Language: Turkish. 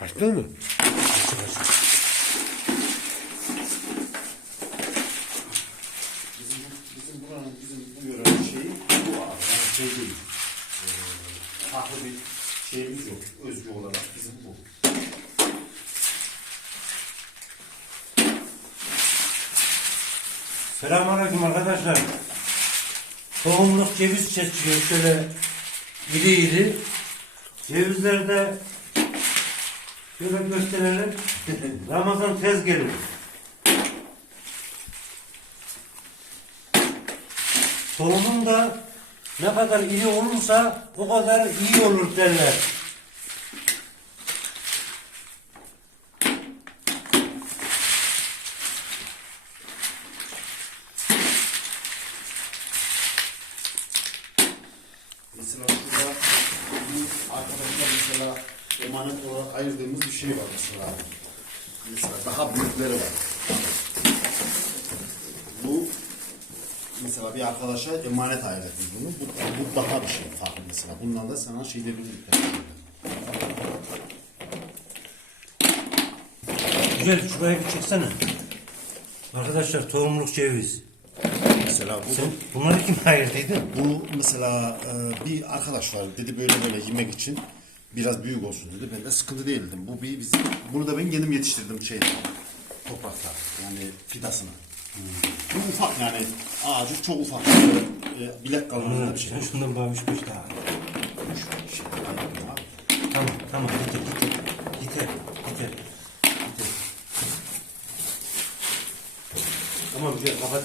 Açtın mı? açık açık. Bizim, buranın, bizim bu yörenin şeyi bu abi. Yani şey bir şeyimiz yok. Özgü olarak bizim bu. Selamünaleyküm arkadaşlar. Tohumluk ceviz seçiyor şöyle iri iri. Cevizlerde şöyle gösterelim. Ramazan tez gelir. Tohumun da ne kadar iri olursa o kadar iyi olur derler. Mesela şurada bu arkadaşlar mesela emanet olarak ayırdığımız bir şey var mesela. Mesela daha büyükleri var. Bu mesela bir arkadaşa emanet ayırdım bunu. Bu, bu daha bir şey farklı mesela. Bundan da sana şey de Güzel şuraya bir çeksene. Arkadaşlar tohumluk ceviz. Mesela bu Sen bunları kim ayırdıydı? Bu mesela e, bir arkadaş var dedi böyle böyle yemek için biraz büyük olsun dedi. Ben de sıkıntı değildim. Bu bir biz, bunu da ben kendim yetiştirdim şeyde toprakta yani fidasını. Bu ufak yani ağacı çok ufak. E, bilek kalınlığında bir şey. Sen şundan bağmış beş daha. Şey, Tamam tamam yeter yeter. Yeter yeter. Yeter. Tamam güzel kapat.